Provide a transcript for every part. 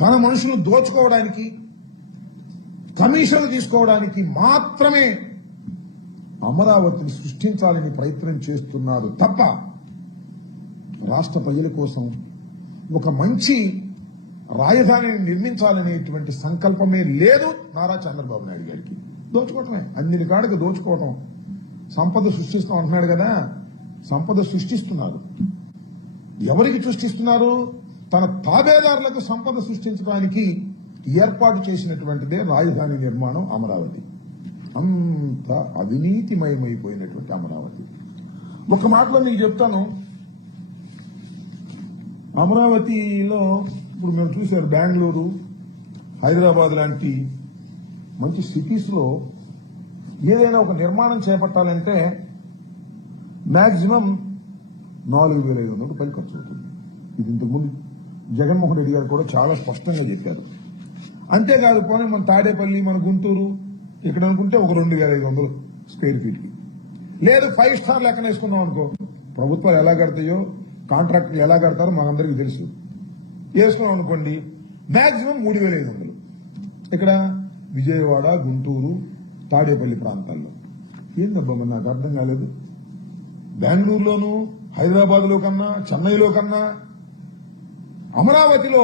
తన మనుషులను దోచుకోవడానికి, కమిషన్లు తీసుకోవడానికి మాత్రమే అమరావతిని సృష్టించాలని ప్రయత్నం చేస్తున్నారు తప్ప రాష్ట్ర ప్రజల కోసం ఒక మంచి రాజధానిని నిర్మించాలనేటువంటి సంకల్పమే లేదు నారా చంద్రబాబు నాయుడు గారికి. దోచుకోవటమే, అన్నిటి కాడికి దోచుకోవటం. సంపద సృష్టిస్తాం అంటున్నాడు కదా, సంపద సృష్టిస్తున్నారు. ఎవరికి సృష్టిస్తున్నారు? తన తాబేదారులకు సంపద సృష్టించడానికి ఏర్పాటు చేసినటువంటిదే రాజధాని నిర్మాణం అమరావతి. అంత అవినీతిమయమైపోయినటువంటి అమరావతి. ఒక మాటలో మీకు చెప్తాను, అమరావతిలో ఇప్పుడు మేము చూశారు బెంగళూరు, హైదరాబాద్ లాంటి మంచి సిటీస్ లో ఏదైనా ఒక నిర్మాణం చేపట్టాలంటే మాక్సిమం 4,500 రూపాయలు ఖర్చు అవుతుంది. ఇది ఇంతకుముందు జగన్మోహన్ రెడ్డి గారు కూడా చాలా స్పష్టంగా చెప్పారు. అంతేకాదు పోనీ మన తాడేపల్లి, మన గుంటూరు ఇక్కడ అనుకుంటే ఒక 2,500 స్క్వేర్ ఫీట్ కి, లేదు 5 స్టార్ లెక్కన వేసుకున్నాం అనుకో, ప్రభుత్వాలు ఎలా కడతాయో కాంట్రాక్టర్లు ఎలా కడతారో మనందరికీ తెలుసు. వేసుకున్నాం అనుకోండి మాక్సిమం 3,500. ఇక్కడ విజయవాడ, గుంటూరు, తాడేపల్లి ప్రాంతాల్లో. ఏందబ్బా మరి నాకు అర్థం కాలేదు. బెంగళూరులోను, హైదరాబాద్ లో కన్నా, చెన్నైలో కన్నా అమరావతిలో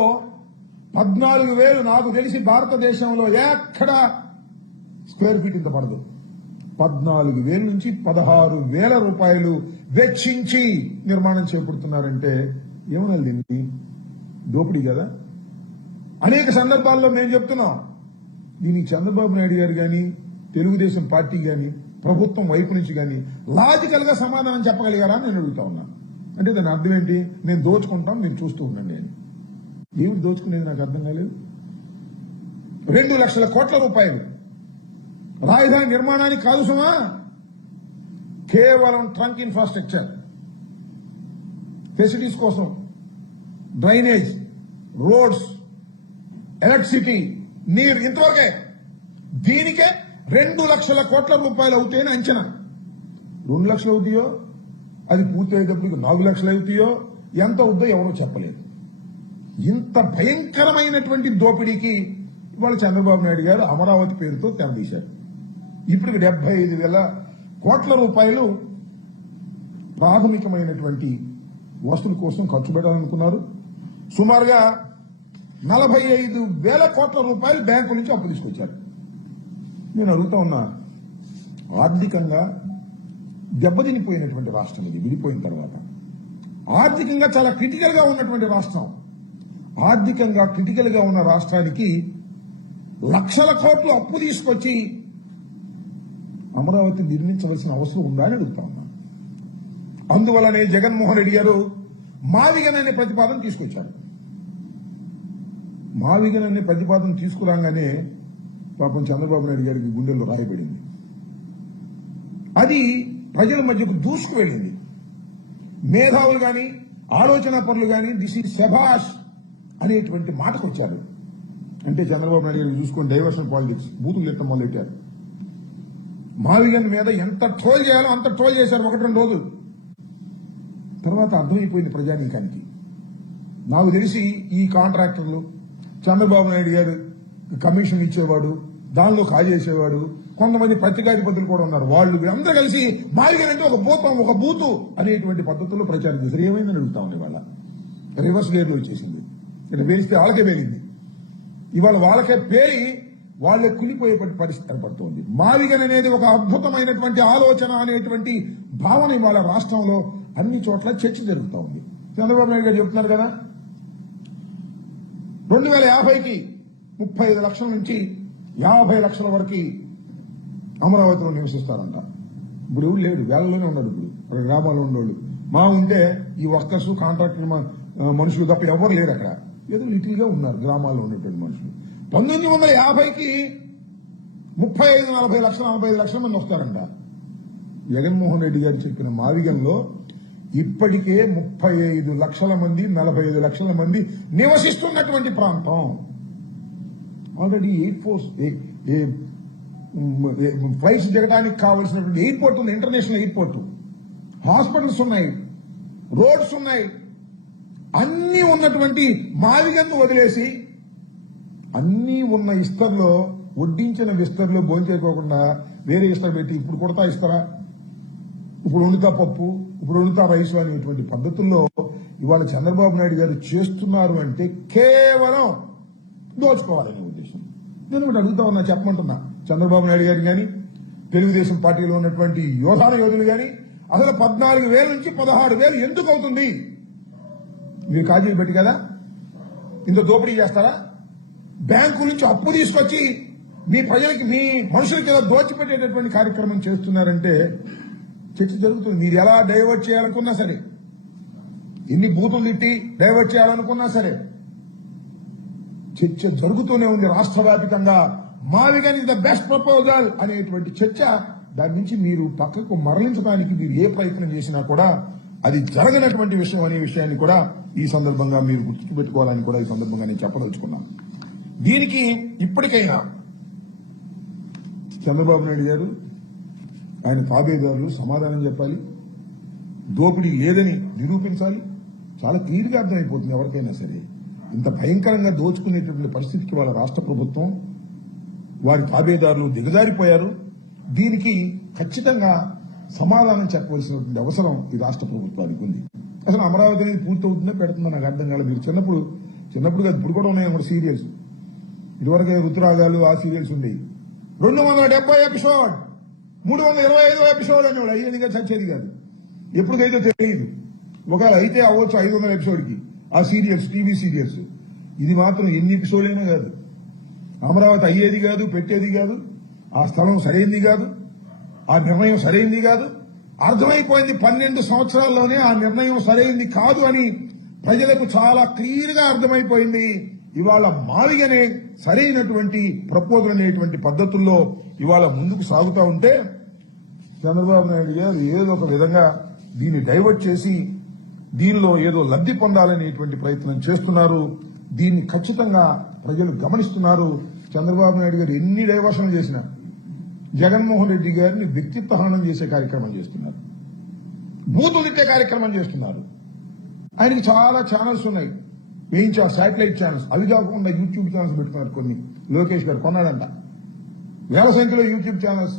14,000 నాకు తెలిసి భారతదేశంలో ఎక్కడ స్క్వేర్ ఫీట్ ఇంత పడదు. 14,000 నుంచి 16,000 రూపాయలు వెచ్చించి నిర్మాణం చేపడుతున్నారంటే ఏమనాలి దీన్ని? దోపిడీ కదా. అనేక సందర్భాల్లో మేము చెప్తున్నాం, దీనికి చంద్రబాబు నాయుడు గారు గాని, తెలుగుదేశం పార్టీ గాని, ప్రభుత్వం వైపు నుంచి గాని లాజికల్ గా సమాధానం చెప్పగలిగారా అని నేను అడుగుతా ఉన్నాను. అంటే దాని అర్థం ఏంటి? నేను దోచుకుంటాం, మీరు చూస్తూ ఉండండి అని. ఏమిటి దోచుకునేది నాకు అర్థం కాలేదు. 2 లక్షల కోట్ల రూపాయలు రాజధాని నిర్మాణానికి కాదు సుమా, కేవలం ట్రంక్ ఇన్ఫ్రాస్ట్రక్చర్ ఫెసిలిటీస్ కోసం, డ్రైనేజ్, రోడ్స్, ఎలక్ట్రిసిటీ, నీరు, ఇంతవరకే. దీనికే 2 లక్షల కోట్ల రూపాయలు అవుతాయని అంచనా. 2 లక్షలు అవుతాయో, అది పూర్తి అయ్యేటప్పటికి 4 లక్షలు అవుతాయో, ఎంత అవుద్దో ఎవరో చెప్పలేదు. ఇంత భయంకరమైనటువంటి దోపిడీకి ఇవాళ చంద్రబాబు నాయుడు గారు అమరావతి పేరుతో తెరదీశారు. ఇప్పటికి 75,000 కోట్ల రూపాయలు ప్రాథమికమైనటువంటి వస్తువుల కోసం ఖర్చు పెట్టాలనుకున్నారు. సుమారుగా 45,000 కోట్ల రూపాయలు బ్యాంకు నుంచి అప్పు తీసుకొచ్చారు. నేను అడుగుతా ఉన్నా, ఆర్థికంగా దెబ్బతినిపోయినటువంటి రాష్ట్రం ఇది విడిపోయిన తర్వాత. ఆర్థికంగా చాలా క్రిటికల్ గా ఉన్నటువంటి రాష్ట్రం. ఆర్థికంగా క్రిటికల్ గా ఉన్న రాష్ట్రానికి లక్షల కోట్లు అప్పు తీసుకొచ్చి అమరావతి నిర్మించవలసిన అవసరం ఉందా అని అడుగుతా ఉన్నా. అందువల్లనే జగన్మోహన్ రెడ్డి గారు మావిగన్ అనే ప్రతిపాదన తీసుకొచ్చారు. మావిగన్ అనే ప్రతిపాదన తీసుకురాగానే పాపం చంద్రబాబు నాయుడు గారికి గుండెల్లో రాయబడింది. అది ప్రజల మధ్యకు దూసుకు వెళ్ళింది. మేధావులు గాని, ఆలోచన పరులు గాని దిస్ ఈజ్ శభాష్ అనేటువంటి మాటకు వచ్చారు. అంటే చంద్రబాబు నాయుడు గారు చూసుకొని డైవర్షన్ పాలిటిక్స్ బూతులు ఎత్తడం మొదలెట్టారు. మావిగన్ మీద ఎంత ట్రోల్ చేయాలో అంత ట్రోల్ చేశారు 1-2 రోజులు. తర్వాత అర్థమైపోయింది ప్రజానీకానికి. నాకు తెలిసి ఈ కాంట్రాక్టర్లు, చంద్రబాబు నాయుడు గారు కమిషన్ ఇచ్చేవాడు, దానిలో కాజేసేవాడు, కొంతమంది పత్రికాధిపతులు కూడా ఉన్నారు. వాళ్ళు అందరూ కలిసి మావిగన్ అంటే ఒక బూతు అనేటువంటి పద్ధతుల్లో ప్రచారం చేశారు. ఏమైందని అడుగుతా ఉంది. ఇవాళ రివర్స్ గేర్లో వచ్చేసింది. ఇక్కడ పేలిస్తే వాళ్ళకే పేలింది. ఇవాళ వాళ్ళకే పేలి వాళ్లే కులిపోయే పరిస్థితి ఏర్పడుతోంది. మావిగన్ అనేది ఒక అద్భుతమైనటువంటి ఆలోచన అనేటువంటి భావన ఇవాళ రాష్ట్రంలో అన్ని చోట్ల చర్చ జరుగుతూ ఉంది. చంద్రబాబు నాయుడు గారు చెప్తున్నారు కదా, 2050కి 35 లక్షల నుంచి 50 లక్షల వరకు అమరావతిలో నివసిస్తారంట. ఇప్పుడు ఎవరు లేడు, వేలలోనే ఉన్నాడు. ఇప్పుడు అక్కడ గ్రామాల్లో ఉండేవాళ్ళు మా ఉంటే ఈ వర్కర్స్, కాంట్రాక్టర్ మనుషులు తప్ప ఎవరు లేరు అక్కడ. ఏదో లిటిల్గా ఉన్నారు గ్రామాల్లో ఉండేటువంటి మనుషులు. 1950కి 35-40 లక్షల 45 లక్షల మంది వస్తారంట. జగన్మోహన్ రెడ్డి గారు చెప్పిన మావిగంలో ఇప్పటికే 35 లక్షల మంది, 45 లక్షల మంది నివసిస్తున్నటువంటి ప్రాంతం. ఆల్రెడీ ఫ్లైట్స్ దిగడానికి కావలసినటువంటి ఎయిర్పోర్ట్ ఉంది, ఇంటర్నేషనల్ ఎయిర్పోర్ట్, హాస్పిటల్స్ ఉన్నాయి, రోడ్స్ ఉన్నాయి. అన్ని ఉన్నటువంటి మావిగన్ను వదిలేసి అన్నీ ఉన్న ఇస్తర్లో వడ్డించిన విస్తర్లో భోంచేయకోకుండా వేరే ఇస్తర్ పెట్టి ఇప్పుడు కొడతా ఇస్తారా, ఇప్పుడు వండుతా పప్పు, ఇప్పుడు వండుతా రైసు అనేటువంటి పద్ధతుల్లో ఇవాళ చంద్రబాబు నాయుడు గారు చేస్తున్నారు అంటే కేవలం దోచుకోవాలనే ఉద్దేశం. నేను ఒకటి అడుగుతా ఉన్నా, చెప్పమంటున్నా చంద్రబాబు నాయుడు గారు కానీ తెలుగుదేశం పార్టీలో ఉన్నటువంటి యోధులు కానీ అసలు 14,000 నుంచి 16,000 ఎందుకు అవుతుంది? మీరు కాజీలు పెట్టి కదా ఇంత దోపిడీ చేస్తారా? బ్యాంకు నుంచి అప్పు తీసుకొచ్చి మీ ప్రజలకి మీ మనుషులకి ఏదో దోచిపెట్టేటటువంటి కార్యక్రమం చేస్తున్నారంటే చర్చ జరుగుతుంది. మీరు ఎలా డైవర్ట్ చేయాలనుకున్నా సరే, ఎన్ని బూతులు తిట్టి డైవర్ట్ చేయాలనుకున్నా సరే చర్చ జరుగుతూనే ఉంది రాష్ట్ర వ్యాప్తంగా. మావిగన్ ఇస్ ద బెస్ట్ ప్రపోజల్ అనేటువంటి చర్చ. దాని నుంచి మీరు పక్కకు మరలించడానికి మీరు ఏ ప్రయత్నం చేసినా కూడా అది జరగనటువంటి విషయం అనే విషయాన్ని కూడా ఈ సందర్భంగా మీరు గుర్తుపెట్టుకోవాలని కూడా ఈ సందర్భంగా నేను చెప్పదలుచుకున్నాను. దీనికి ఇప్పటికైనా చంద్రబాబు నాయుడు గారు ఆయన తాబేదారులు సమాధానం చెప్పాలి, దోపిడీ లేదని నిరూపించాలి. చాలా క్లియర్గా అర్థమైపోతుంది ఎవరికైనా సరే. ఇంత భయంకరంగా దోచుకునేటువంటి పరిస్థితికి వాళ్ళ రాష్ట్ర ప్రభుత్వం వారి తాబేదారులు దిగజారిపోయారు. దీనికి ఖచ్చితంగా సమాధానం చెప్పవలసినటువంటి అవసరం ఈ రాష్ట్ర ప్రభుత్వానికి ఉంది. అసలు అమరావతి అనేది పూర్తవుతుందో పెడుతుందో నాకు అర్థం కాలేదు. మీరు చిన్నప్పుడు కాదు ఇప్పుడు కూడా ఉన్నాయి కూడా సీరియల్స్. ఇదివరకే ఋతురాగాలు ఆ సీరియల్స్ ఉండేవి. 270 ఎపిసోడ్, 325 ఎపిసోడ్ అనేవాడు. అయ్యేదిగా చచ్చేది కాదు. ఎప్పుడుకైతే తెలియదు. ఒకవేళ అయితే అవ్వచ్చు 500 ఎపిసోడ్కి ఆ సీరియల్స్, టీవీ సీరియల్స్. ఇది మాత్రం ఎన్ని ఎపిసోడ్ అయినా కాదు. అమరావతి అయ్యేది కాదు, పెట్టేది కాదు, ఆ స్థలం సరైంది కాదు, ఆ నిర్ణయం సరైంది కాదు. అర్థమైపోయింది 12 సంవత్సరాల్లోనే ఆ నిర్ణయం సరైంది కాదు అని ప్రజలకు చాలా క్లియర్ గా అర్థమైపోయింది. ఇవాళ మావిగనే సరైనటువంటి ప్రపోజల్ అనేటువంటి పద్ధతుల్లో ఇవాళ ముందుకు సాగుతూ ఉంటే చంద్రబాబు నాయుడు గారు ఏదో ఒక విధంగా దీన్ని డైవర్ట్ చేసి దీనిలో ఏదో లబ్ధి పొందాలనేటువంటి ప్రయత్నం చేస్తున్నారు. దీన్ని ఖచ్చితంగా ప్రజలు గమనిస్తున్నారు. చంద్రబాబు నాయుడు గారు ఎన్ని డైవర్షన్లు చేసినా జగన్మోహన్ రెడ్డి గారిని వ్యక్తిత్వ హననం చేసే కార్యక్రమం చేస్తున్నారు, బూతులిట్టే కార్యక్రమం చేస్తున్నారు. ఆయనకి చాలా ఛానల్స్ ఉన్నాయి, వేయించా శాటిలైట్ ఛానల్స్. అవి కాకుండా యూట్యూబ్ ఛానల్స్ పెట్టుకున్నారు కొన్ని. లోకేష్ గారు కొన్నాడంట వేల సంఖ్యలో యూట్యూబ్ ఛానల్స్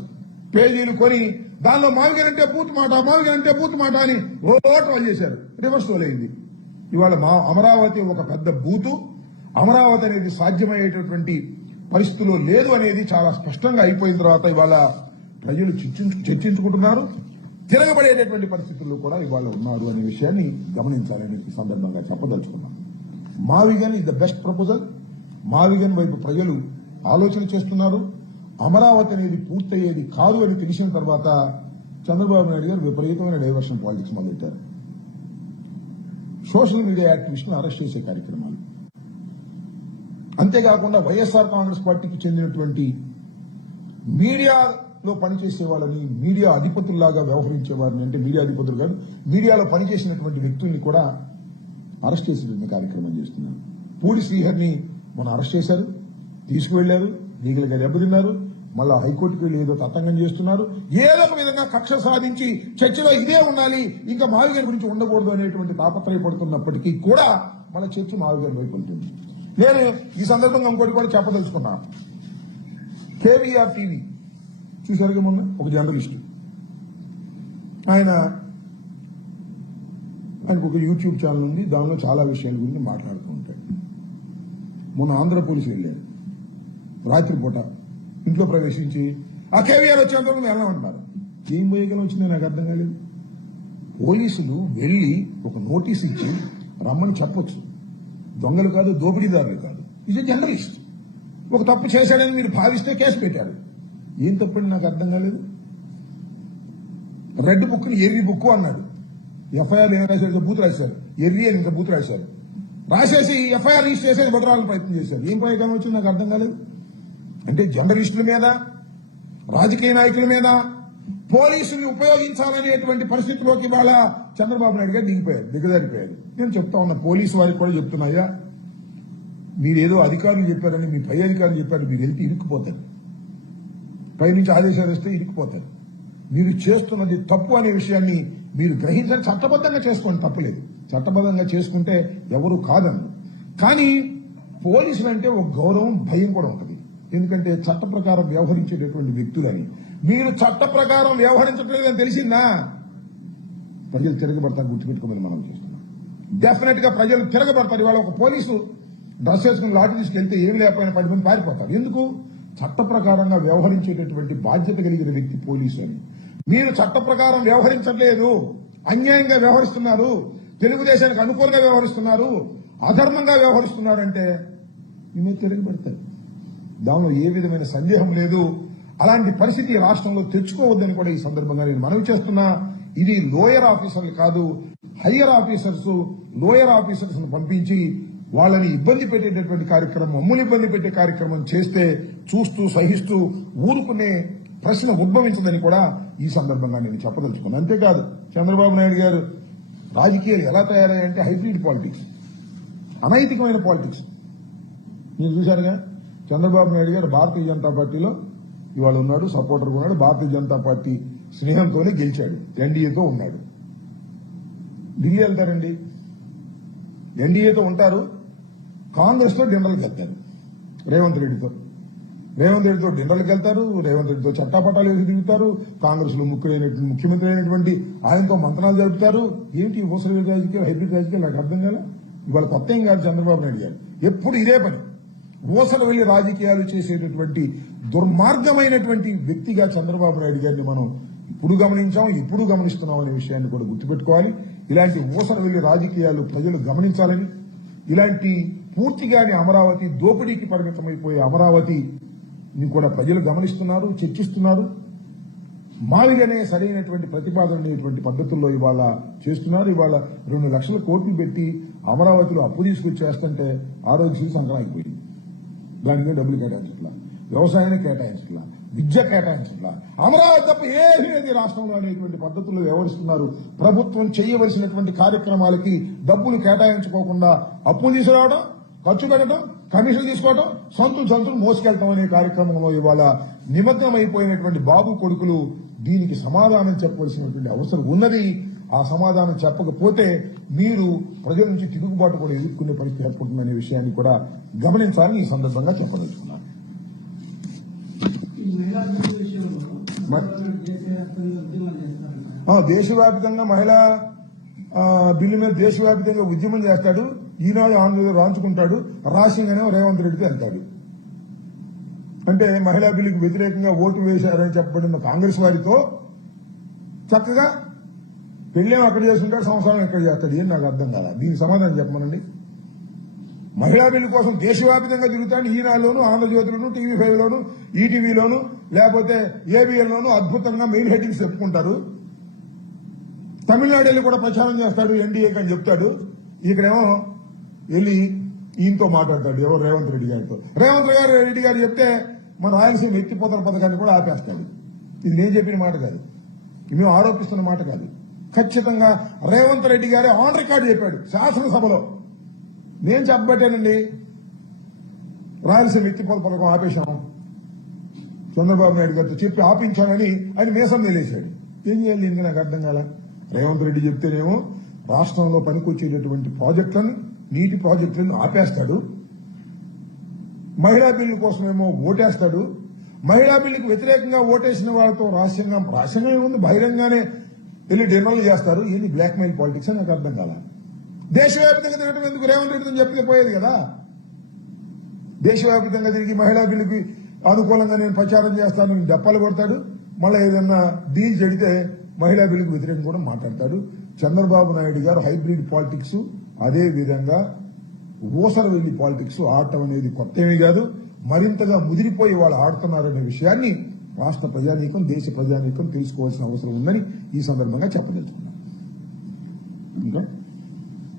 పేజీలు కొని దానిలో మావిగనంటే బూత్ మాట, మావిగనంటే బూత్ మాట అని ఓటు చేశారు. రివర్స్ అయింది. ఇవాళ అమరావతి ఒక పెద్ద బూతు. అమరావతి అనేది సాధ్యమయ్యేటటువంటి పరిస్థితుల్లో లేదు అనేది చాలా స్పష్టంగా అయిపోయిన తర్వాత ఇవాళ ప్రజలు చర్చించుకుంటున్నారు. తిరగబడేటటువంటి పరిస్థితుల్లో కూడా ఇవాళ ఉన్నారు అనే విషయాన్ని గమనించాలని ఈ సందర్భంగా చెప్పదలుచుకున్నాం. మావిగన్ ఇస్ ద బెస్ట్ ప్రపోజల్. మావిగన్ వైపు ప్రజలు ఆలోచన చేస్తున్నారు. అమరావతి అనేది పూర్తయ్యేది కాదు అని తెలిసిన తర్వాత చంద్రబాబు నాయుడు గారు విపరీతమైన డైవర్షన్ పాలిటిక్స్ మొదలెట్టారు. సోషల్ మీడియా యాక్టివిస్టులను అరెస్ట్ చేసే కార్యక్రమాలు, అంతేకాకుండా వైఎస్ఆర్ కాంగ్రెస్ పార్టీకి చెందినటువంటి మీడియాలో పనిచేసే వాళ్ళని, మీడియా అధిపతుల్లాగా వ్యవహరించే వారిని, అంటే మీడియా అధిపతులు కాదు, మీడియాలో పనిచేసినటువంటి వ్యక్తుల్ని కూడా అరెస్ట్ చేసేటువంటి కార్యక్రమం చేస్తున్నారు. పూడి శ్రీహరిని మొన్న అరెస్ట్ చేశారు, తీసుకువెళ్లారు, లీగల్గా దెబ్బతిన్నారు, మళ్ళా హైకోర్టుకు వెళ్లి ఏదో తతంగం చేస్తున్నారు. ఏదో ఒక విధంగా కక్ష సాధించి చర్చలో ఇదే ఉండాలి, ఇంకా మావిగన్ గురించి ఉండకూడదు అనేటువంటి తాపత్రయపడుతున్నప్పటికీ కూడా మన చర్చ మావిగన్ వైపు వెళ్తుంది. నేను ఈ సందర్భంగా ఇంకోటి కూడా చెప్పదలుచుకున్నా. కేవీఆర్ టీవీ చూసారుగా మొన్న ఒక జర్నలిస్టు, ఆయనకు ఒక యూట్యూబ్ ఛానల్ ఉంది, దానిలో చాలా విషయాల గురించి మాట్లాడుతూ ఉంటాడు. మొన్న ఆంధ్ర పోలీసులు వెళ్ళారు, రాత్రిపూట ఇంట్లో ప్రవేశించి ఆ కేవీఆర్ వచ్చేంత వెళ్ళమంటున్నారు. ఏం పోయేకలం వచ్చిందో నాకు అర్థం కాలేదు. పోలీసులు వెళ్లి ఒక నోటీస్ ఇచ్చి రమ్మని చెప్పొచ్చు. దొంగలు కాదు, దోపిడీదారులు కాదు. Is a journalist. ఒక తప్పు చేశాడని మీరు భావిస్తే కేసు పెట్టారు. ఏం తప్పని నాకు అర్థం కాలేదు. రెడ్ బుక్ ని ఎర్రి బుక్ అన్నాడు. ఎఫ్ఐఆర్ ఏం రాశారు? బూత్ రాశారు. ఎర్రి అని ఇంకా బూత్ రాశారు. రాసేసి ఎఫ్ఐఆర్ రిజిస్టర్ చేసేది బెదరాలని ప్రయత్నం చేశారు. ఏం ప్రయోజనం వచ్చింది నాకు అర్థం కాలేదు. అంటే జర్నలిస్టుల మీద, రాజకీయ నాయకుల మీద పోలీసుల్ని ఉపయోగించాలనేటువంటి పరిస్థితిలోకి ఇవాళ చంద్రబాబు నాయుడు గారు దిగజారిపోయారు. నేను చెప్తా ఉన్నా, పోలీసు వారికి కూడా చెప్తున్నాయా, మీరేదో అధికారులు చెప్పారని, మీ పై అధికారులు చెప్పారు, మీరు వెళ్తే ఇరుక్కుపోతారు. పైనుంచి ఆదేశాలు వస్తే ఇరుక్కుపోతారు. మీరు చేస్తున్నది తప్పు అనే విషయాన్ని మీరు గ్రహించాలి. చట్టబద్ధంగా చేసుకోండి, తప్పలేదు. చట్టబద్ధంగా చేసుకుంటే ఎవరు కాదన్నారు. కానీ పోలీసులు అంటే ఒక గౌరవం, భయం కూడా ఉంటుంది. ఎందుకంటే చట్ట ప్రకారం వ్యవహరించేటటువంటి వ్యక్తులని. మీరు చట్ట ప్రకారం వ్యవహరించట్లేదని తెలిసిందా ప్రజలు తిరగబడతారు, గుర్తుపెట్టుకోమని మనం చేస్తున్నాం. డెఫినెట్ గా ప్రజలు తిరగబడతారు. ఇవాళ ఒక పోలీసు డ్రెస్ వేసుకుని లాఠీ తీసుకెళ్తే ఏమి లేకపోయినా 10 మంది పారిపోతారు. ఎందుకు? చట్ట ప్రకారంగా వ్యవహరించేటటువంటి బాధ్యత కలిగిన వ్యక్తి పోలీసు అని. మీరు చట్ట ప్రకారం వ్యవహరించట్లేదు, అన్యాయంగా వ్యవహరిస్తున్నారు, తెలుగుదేశానికి అనుకూలంగా వ్యవహరిస్తున్నారు, అధర్మంగా వ్యవహరిస్తున్నారంటే మీ తిరగబడతారు. దానిలో ఏ విధమైన సందేహం లేదు. అలాంటి పరిస్థితి రాష్ట్రంలో తెచ్చుకోవద్దని కూడా ఈ సందర్భంగా నేను మనవి చేస్తున్నా. ఇది లోయర్ ఆఫీసర్లు కాదు, హయ్యర్ ఆఫీసర్స్, లోయర్ ఆఫీసర్స్ పంపించి వాళ్ళని ఇబ్బంది పెట్టేటటువంటి కార్యక్రమం, మమ్మల్ని ఇబ్బంది పెట్టే కార్యక్రమం చేస్తే చూస్తూ సహిస్తూ ఊరుకునే ప్రశ్న ఉద్భవించదని కూడా ఈ సందర్భంగా నేను చెప్పదలుచుకున్నాను. అంతేకాదు చంద్రబాబు నాయుడు గారు రాజకీయాలు ఎలా తయారయ్యాయంటే హైబ్రిడ్ పాలిటిక్స్, అనైతికమైన పాలిటిక్స్. మీరు చూశారుగా, చంద్రబాబు నాయుడు గారు భారతీయ జనతా పార్టీలో ఇవాళ ఉన్నాడు, సపోర్టర్గా ఉన్నాడు, భారతీయ జనతా పార్టీ స్నేహంతోనే గెలిచాడు, ఎన్డీఏతో ఉన్నాడు. ఢిల్లీ వెళ్తారండి, ఎన్డీఏతో ఉంటారు, కాంగ్రెస్ తో డిన్నర్లకు వెళ్తారు. రేవంత్ రెడ్డితో డిన్నర్లకు వెళ్తారు, రేవంత్ రెడ్డితో చట్టాపట్టాలు వేసి తిరుగుతారు, కాంగ్రెస్ లో ముఖ్యమంత్రి అయినటువంటి ఆయనతో మంత్రాలు జరుపుతారు. ఏంటి ఊసర రాజకీయాలు, హైబ్రిడ్ రాజకీయాలు? నాకు అర్థం కాల. ఇవాళ కొత్త ఏం కాదు చంద్రబాబు నాయుడు గారు, ఎప్పుడు ఇదే పని. ఊసర వెళ్లి రాజకీయాలు చేసేటటువంటి దుర్మార్గమైనటువంటి వ్యక్తిగా చంద్రబాబు నాయుడు గారిని మనం ఇప్పుడు గమనించాం, ఇప్పుడు గమనిస్తున్నాం అనే విషయాన్ని కూడా గుర్తుపెట్టుకోవాలి. ఇలాంటి ఊసర వెళ్లి రాజకీయాలు ప్రజలు గమనించాలని, ఇలాంటి పూర్తిగానే అమరావతి దోపిడీకి పరిమితమైపోయే అమరావతిని కూడా ప్రజలు గమనిస్తున్నారు, చర్చిస్తున్నారు. మాదిరిగానే సరైనటువంటి ప్రతిపాదన అనేటువంటి పద్ధతుల్లో ఇవాళ చేస్తున్నారు. ఇవాళ 2 లక్షల కోట్లు పెట్టి అమరావతిలో అప్పు తీసుకొచ్చి చేస్తుంటే ఆరోగ్యశ్రీ సంక్రాంతిపోయింది. దానికి డబ్బులు కేటాయించట్లా, వ్యవసాయాన్ని కేటాయించట్లా, విద్య కేటాయించట్లా, అమరావతి తప్ప ఏమీ లేదు రాష్ట్రంలో అనేటువంటి పద్ధతుల్లో వ్యవహరిస్తున్నారు. ప్రభుత్వం చేయవలసినటువంటి కార్యక్రమాలకి డబ్బులు కేటాయించుకోకుండా అప్పులు తీసుకురావడం, ఖర్చు పెట్టడం, కమిషన్లు తీసుకోవడం, సంతులు మోసుకెళ్తాం అనే కార్యక్రమంలో ఇవాళ నిమగ్నమైపోయినటువంటి బాబు కొడుకులు దీనికి సమాధానం చెప్పవలసినటువంటి అవసరం ఉన్నది. ఆ సమాధానం చెప్పకపోతే మీరు ప్రజల నుంచి తిరుగుబాటు కూడా ఎదుర్కొనే పరిస్థితి ఏర్పడుతుందనే విషయాన్ని కూడా గమనించాలని ఈ సందర్భంగా చెప్పదలుచుకున్నాను. దేశవ్యాప్తంగా మహిళా బిల్లు మీద దేశవ్యాప్తంగా ఉద్యమం చేస్తాడు. ఈనాడు ఆంధ్రలో రాంచుకుంటాడు, రాష్ట్రంగానే రేవంత్ రెడ్డితో వెళ్తాడు. అంటే మహిళా బిల్లుకు వ్యతిరేకంగా ఓటు వేశారని చెప్పబడిన కాంగ్రెస్ వారితో చక్కగా పెళ్లేం అక్కడ చేసుకుంటాడు, సంవత్సరం ఎక్కడ చేస్తాడు. ఏం నాకు అర్థం కాదా? దీనికి సమాధానం చెప్పమనండి. మహిళా బిల్లు కోసం దేశవ్యాప్తంగా తిరుగుతాడు. ఈనాడులోను, ఆంధ్రజ్యోతిలోను, టీవీ5లోను, ఈటీవీలోను, లేకపోతే ఏబిఎల్లోను అద్భుతంగా మెయిన్ హెడ్డింగ్స్ చెప్పుకుంటారు. తమిళనాడు వెళ్ళి కూడా ప్రచారం చేస్తాడు, ఎన్డీఏకి అని చెప్తాడు. ఇక్కడేమో వెళ్ళి ఈయనతో మాట్లాడతాడు, ఎవరు? రేవంత్ రెడ్డి గారితో. రెడ్డి గారు చెప్తే మన రాయలసీమ ఎత్తిపోతల పథకాన్ని కూడా ఆపేస్తాడు. ఇది నేను చెప్పిన మాట కాదు, మేము ఆరోపిస్తున్న మాట కాదు. ఖచ్చితంగా రేవంత్ రెడ్డి గారే ఆన్ రికార్డు చెప్పాడు శాసనసభలో. నేను చెప్పబట్టానండి, రాయలసీమ ఎత్తిపోతల పథకం ఆపేశాం, చంద్రబాబు నాయుడు గారితో చెప్పి ఆపించానని ఆయన మీసం నిలేశాడు. ఏం చేయాలి దీనికి నాకు అర్థం కాల. రేవంత్ రెడ్డి చెప్తేనేమో రాష్ట్రంలో పనికొచ్చేటటువంటి ప్రాజెక్టులను, నీటి ప్రాజెక్టులను ఆపేస్తాడు. మహిళా బిల్లు కోసమేమో ఓటేస్తాడు. మహిళా బిల్లుకు వ్యతిరేకంగా ఓటేసిన వాళ్ళతో రహస్యంగా ఏముంది, బహిరంగానే వెళ్ళి డిన్నర్లు చేస్తారు. ఏంది బ్లాక్మెయిల్ పాలిటిక్స్ అని నాకు అర్థం కాల. దేశవ్యాప్తంగా తిరగడం ఎందుకు? రేవంత్ రెడ్డితో చెప్తే పోయేది కదా. దేశవ్యాప్తంగా తిరిగి మహిళా బిల్లుకి అనుకూలంగా నేను ప్రచారం చేస్తాను దెప్పలు కొడతాడు. మళ్ళీ ఏదన్నా డీల్ చెడితే మహిళా బిల్లుకు వ్యతిరేకంగా కూడా మాట్లాడతాడు. చంద్రబాబు నాయుడు గారు హైబ్రిడ్ పాలిటిక్స్, అదే విధంగా ఊసర వెళ్లి పాలిటిక్స్ ఆడటం అనేది కొత్త ఏమీ కాదు. మరింతగా ముదిరిపోయి వాళ్ళు ఆడుతున్నారనే విషయాన్ని రాష్ట్ర ప్రజానీకం, దేశ ప్రజానీకం తెలుసుకోవాల్సిన అవసరం ఉందని ఈ సందర్భంగా చెప్పదలుచుకున్నాను. ఇంకా